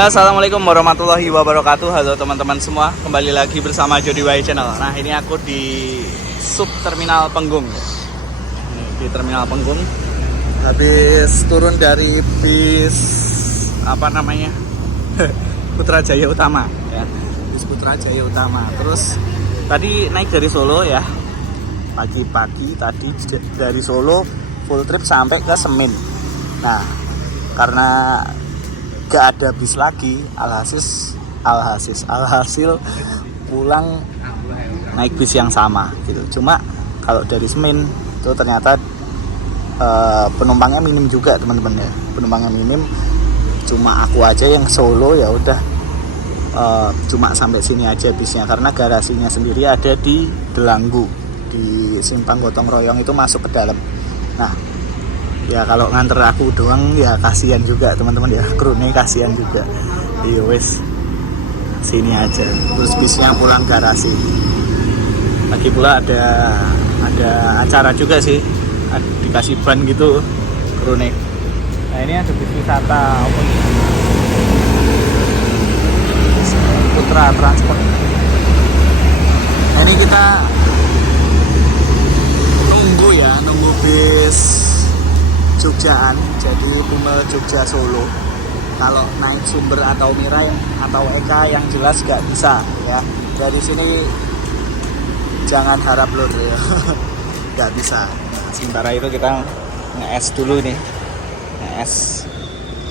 Assalamualaikum warahmatullahi wabarakatuh. Halo teman-teman semua, kembali lagi bersama Jody Y Channel. Nah, ini aku di sub terminal Penggung. Di terminal Penggung. Habis turun dari bis Putrajaya Utama ya. Bis Putrajaya Utama. Terus tadi naik dari Solo ya. Pagi-pagi tadi dari Solo full trip sampai ke Semin. Nah, karena gak ada bis lagi, alhasil pulang naik bis yang sama gitu. Cuma kalau dari Semin itu ternyata penumpangnya minim juga teman-teman ya. Penumpangnya minim, cuma aku aja yang Solo ya udah cuma sampai sini aja bisnya, karena garasinya sendiri ada di Delanggu, di Simpang Gotong Royong itu masuk ke dalam. Nah, ya kalau nganter aku doang ya kasihan juga teman-teman ya, krunya kasihan juga. Iya wes, sini aja. Terus bisnya pulang garasi. Lagi pula ada acara juga sih, dikasih ban gitu krunya. Nah, ini ada bis wisata Putra Transport. Nah, ini kita nunggu bis Jogjaan, jadi Bumel Jogja Solo. Kalau naik Sumber atau Mirai atau Eka yang jelas gak bisa ya. Dari sini jangan harap lur ya. Gak bisa. Nah, sementara itu kita nge-es dulu nih, nge-es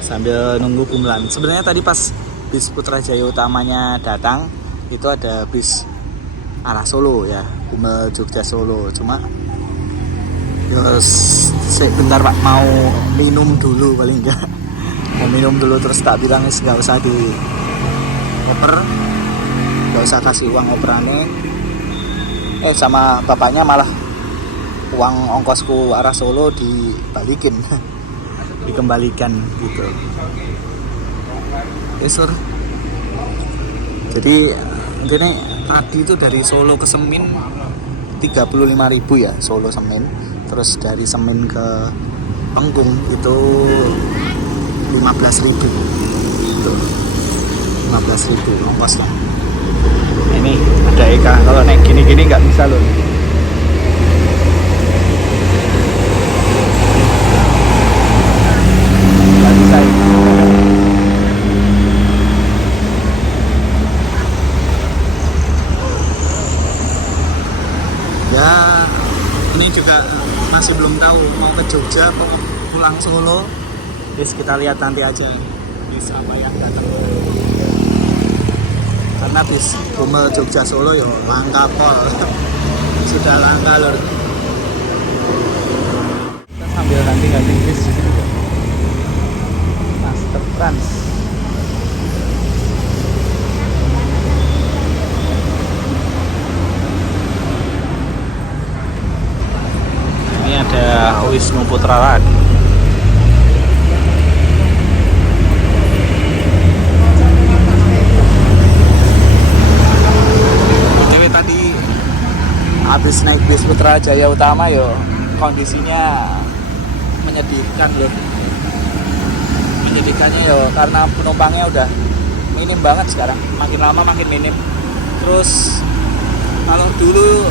sambil nunggu Bumelan. Sebenarnya tadi pas bis Putrajaya Utamanya datang itu ada bis arah Solo ya, Bumel Jogja Solo. Cuma sebentar Pak, mau minum dulu paling enggak. Mau minum dulu, terus tak bilang nggak usah di oper, nggak usah kasih uang operannya. Sama bapaknya malah uang ongkosku arah Solo dibalikin, dikembalikan gitu. Sur. Jadi ini tadi itu dari Solo ke Semin 35.000 ya, Solo Semin. Terus dari Semin ke Penggung itu 15.000 gitu. 15.000 ongkosnya. Ini ada Eka, kalau naik gini-gini nggak bisa loh. Nggak bisa ini. Ya, ini juga masih belum tahu mau ke Jogja atau pulang Solo. Bis kita lihat nanti aja bis apa yang datang. Karena bis Bumel Jogja Solo yo langka pol. Sudah langka lor. Kita sambil nanti ganti bis Master Trans. Ada Wisnu Putra lagi. Jadi tadi habis naik bis Putrajaya Utama yo kondisinya menyedihkan loh. Menyedihkannya yo karena penumpangnya udah minim banget sekarang, makin lama makin minim. Terus kalau dulu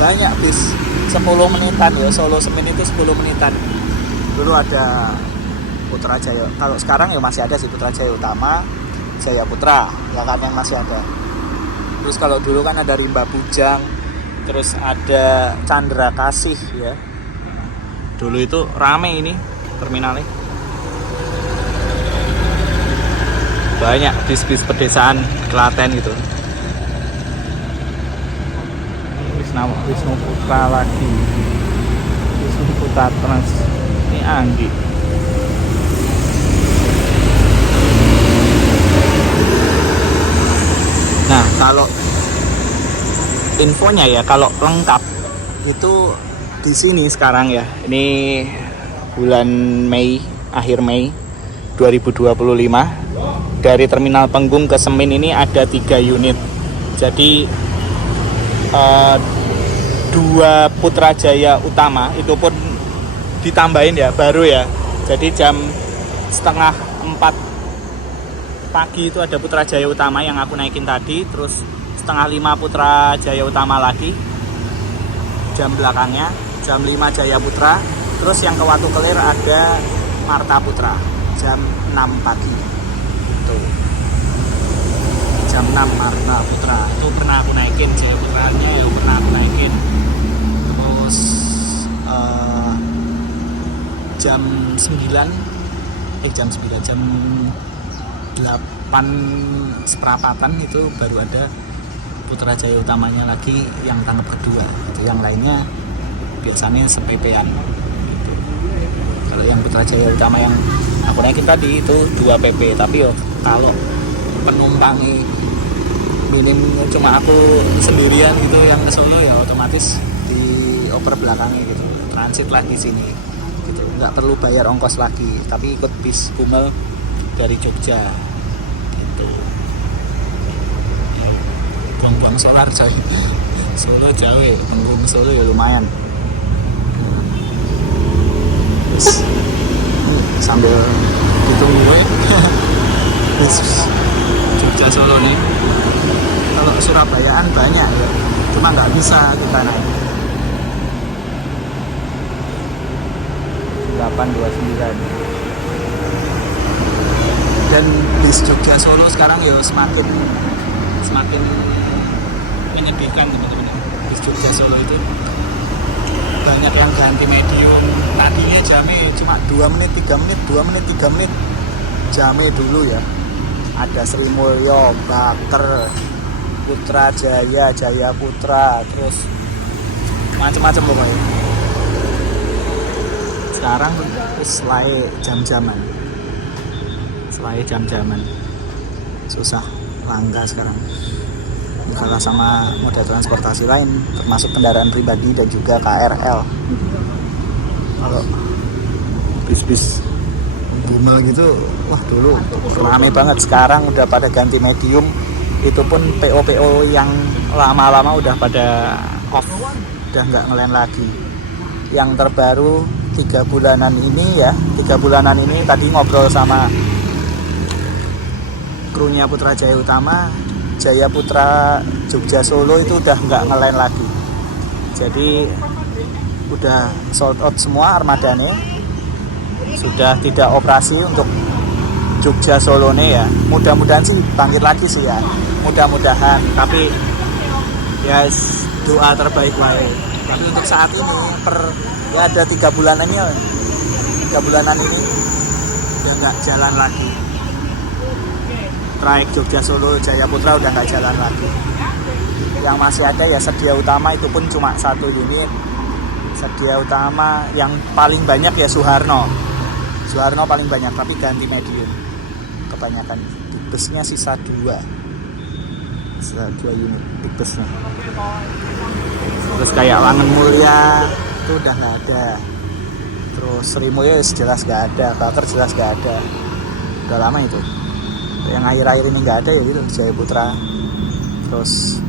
banyak bis 10 menitan ya, Solo Semin itu 10 menitan. Dulu ada Putrajaya. Kalau sekarang ya masih ada sih Putrajaya Utama, Jaya Putra, ya kan yang masih ada. Terus kalau dulu kan ada Rimba Bujang, terus ada Chandra Kasih ya. Dulu itu rame ini terminalnya. Banyak bis-bis pedesaan Klaten gitu. Wisnu Putra lagi, Wisnu Putra Trans. Ini Anggi. Nah, kalau infonya ya, kalau lengkap itu di sini sekarang ya. Ini bulan Mei, akhir Mei 2025. Dari terminal Penggung ke Semin ini ada 3 unit. Jadi 2 Putrajaya Utama itu pun ditambahin ya, baru ya. Jadi jam setengah 4 pagi itu ada Putrajaya Utama yang aku naikin tadi, terus setengah 5 Putrajaya Utama lagi jam belakangnya, jam 5 Jaya Putra, terus yang ke Watu Kelir ada Marta Putra jam 6 pagi tuh, jam 6 Marta Putra itu pernah aku naikin, Jaya Putranya yang pernah aku naikin. Terus jam 9 jam 8 seperapatan itu baru ada Putrajaya Utamanya lagi yang tangkap kedua itu, yang lainnya biasanya sepepean gitu. Kalau yang Putrajaya Utama yang aku naikin tadi itu 2 pp, tapi yo kalau penumpangnya minim cuma aku sendirian gitu yang ke Solo, ya otomatis dioper belakangnya gitu, transit lagi sini gitu, nggak perlu bayar ongkos lagi, tapi ikut bis Kumel dari Jogja gitu. Bang solar coy, Solo jauh ya, Tenggung Solo ya lumayan. Terus sambil ditunggu Jogja Solo nih. Kalau Surabayaan banyak ya, cuma nggak bisa kita naik. 829. Dan bis Jogja Solo sekarang ya semakin menyedihkan teman-teman. Bis Jogja Solo itu banyak yang ganti medium. Tadinya jamnya cuma 2 menit 3 menit, 2 menit 3 menit jamnya dulu ya. Ada Sri Mulyo, Bater, Putrajaya, Jaya Putra, terus macam-macam pokoknya. Sekarang selai jam-jaman, susah, langka sekarang. Kalah sama moda transportasi lain, termasuk kendaraan pribadi dan juga KRL. Kalau bis-bis Bumel gitu, wah dulu rame banget. Sekarang udah pada ganti medium. Itu pun PO yang lama-lama udah pada off, udah nggak ngelen lagi. Yang terbaru 3 bulanan ini tadi ngobrol sama krunya Putrajaya Utama, Jaya Putra Jogja Solo itu udah nggak ngelen lagi. Jadi udah sold out semua armadanya, sudah tidak operasi untuk Jogja Solo nih ya. Mudah-mudahan sih bangkit lagi sih ya, mudah-mudahan, tapi ya doa terbaik wae. Tapi untuk saat ini ya ada 3 bulanan ini udah nggak jalan lagi. Trayek Jogja Solo Jaya Putra udah nggak jalan lagi. Yang masih ada ya Sedia Utama, itu pun cuma 1 unit. Sedia Utama yang paling banyak ya Suharno paling banyak, tapi ganti medium kebanyakan. Di busnya sisa 2 unit di busnya. Terus kayak Langen Mulia itu udah nggak ada. Terus Sri Mulyo jelas nggak ada, Bater jelas nggak ada, udah lama itu. Yang akhir-akhir ini nggak ada ya gitu, Jaya Putra, terus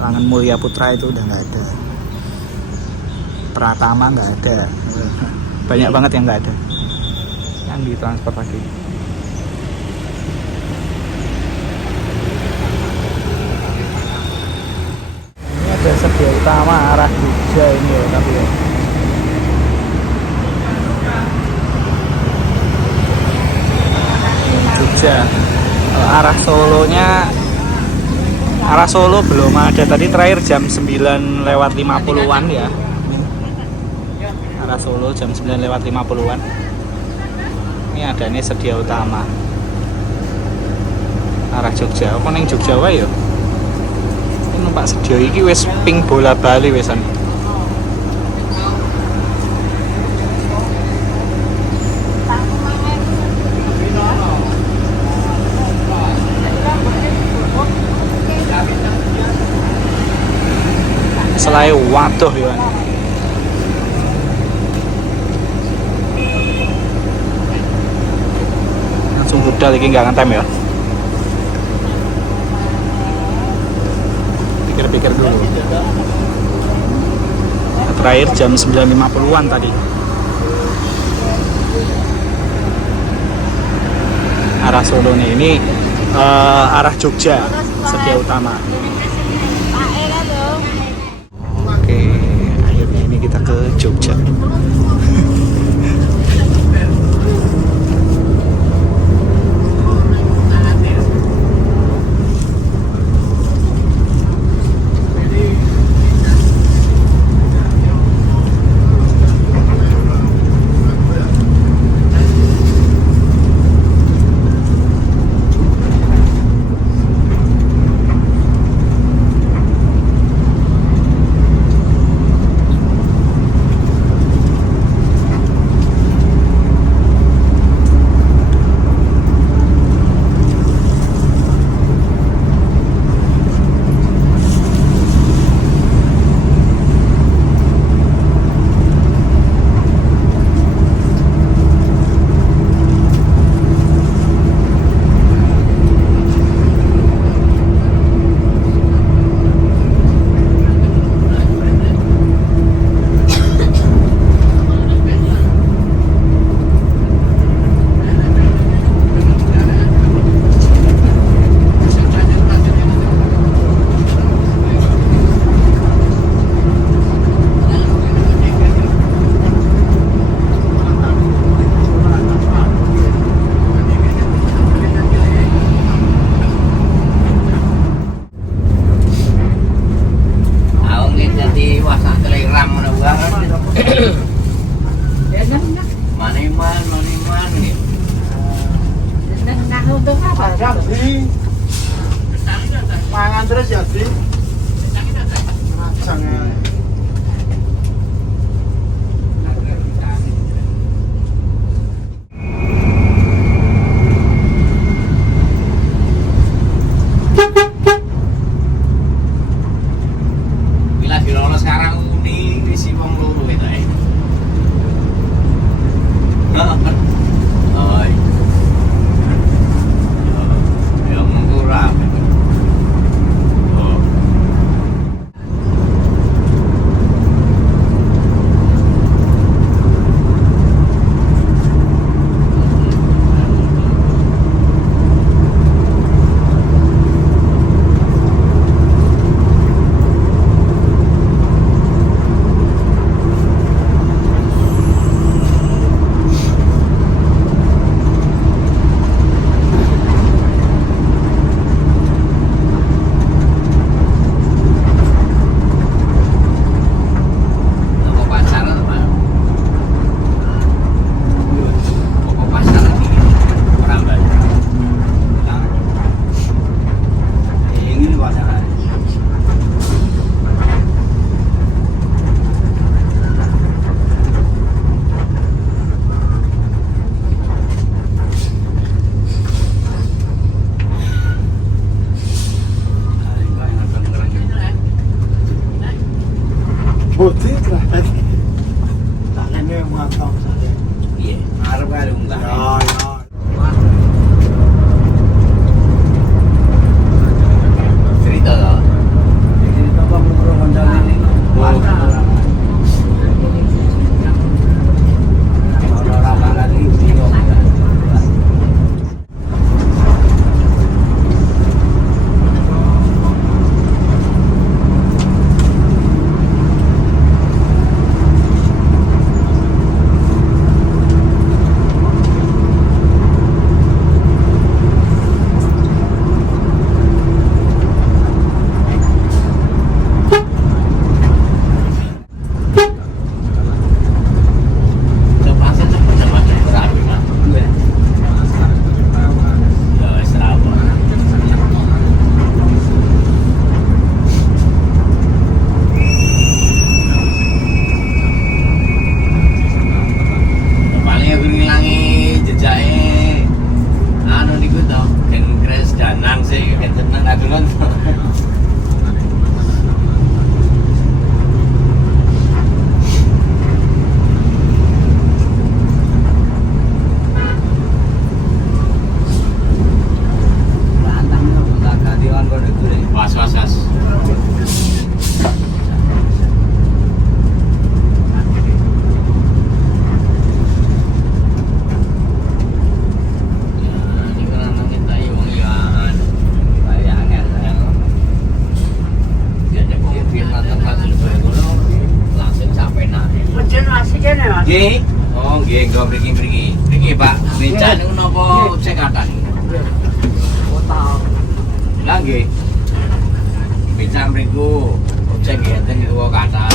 Langen Mulia Putra itu udah nggak ada. Pratama nggak ada, banyak banget yang nggak ada yang ditransport lagi. Ini ada Sedia Utama arah Jogja ini ya, tapi ya Jogja. Arah Solo belum ada, tadi terakhir jam 9:50-an ya. Arah Solo jam 9:50-an. Ini adanya Sedia Utama arah Jogja. Apa ning Jogja wae ya? Ini numpak Sedia iki wis ping bola bali wisan. Selain waduh ya. Langsung budal iki nggak ngetem ya. Pikir-pikir dulu. Terakhir jam 9:50-an tadi. arah Solo nih. Ini arah Jogja, Setia Utama. Oke, akhirnya ini kita ke Jogja. Mangan terus ya, Bri. Jangan. Bila dilolos sekarang ini isi wong loro itu oh ya mengkurang Nggih. Oh, nggih, nggo mriki. Mriki, Pak. Becak niku napa cek kathah niku? Lah nggih. Becak mriku cek nggih enten niku kathah.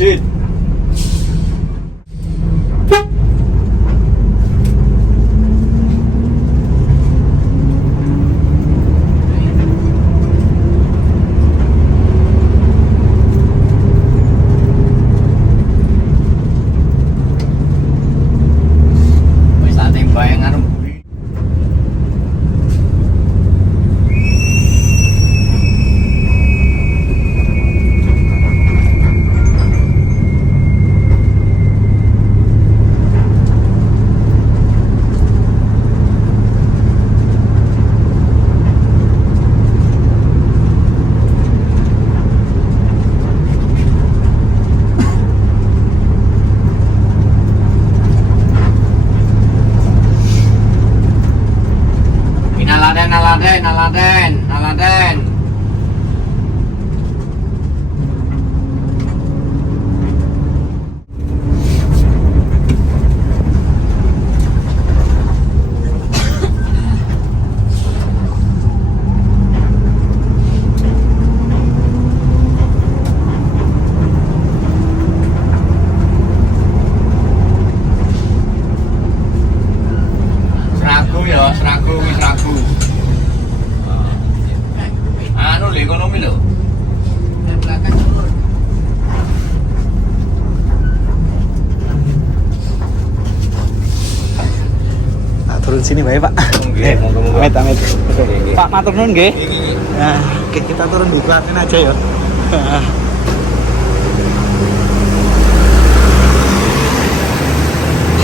Masjid. turun sini bae Pak. Nggih, monggo-monggo. Amit amit. Oke. Nggih. Pak matur nuwun nggih. Iki. Nah, oke kita turun di Klaten aja ya.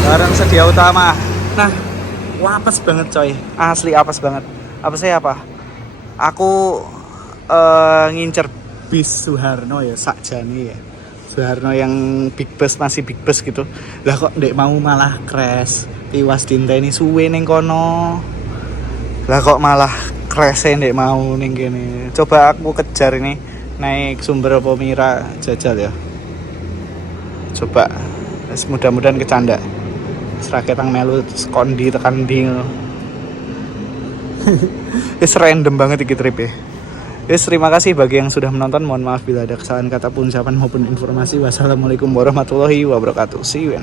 Barang sedia utama. Nah, apes banget coy. Asli apes banget. Apa saya apa? Aku ngincer bis Suharno ya sakjane ya. Suharno yang big bus masih big bus gitu. Lah kok ndek mau malah crash. Tiwas dinteni suwe ning kono. Lah kok malah crash ndek mau ning kene. Coba aku kejar ini naik Sumber apa Mira jajal ya. Coba mudah-mudahan kecanda. Seraketang melu kondi tekan di. It's random banget iki trip ya. Yes, terima kasih bagi yang sudah menonton. Mohon maaf bila ada kesalahan kata, ucapan maupun informasi. Wassalamualaikum warahmatullahi wabarakatuh. See you.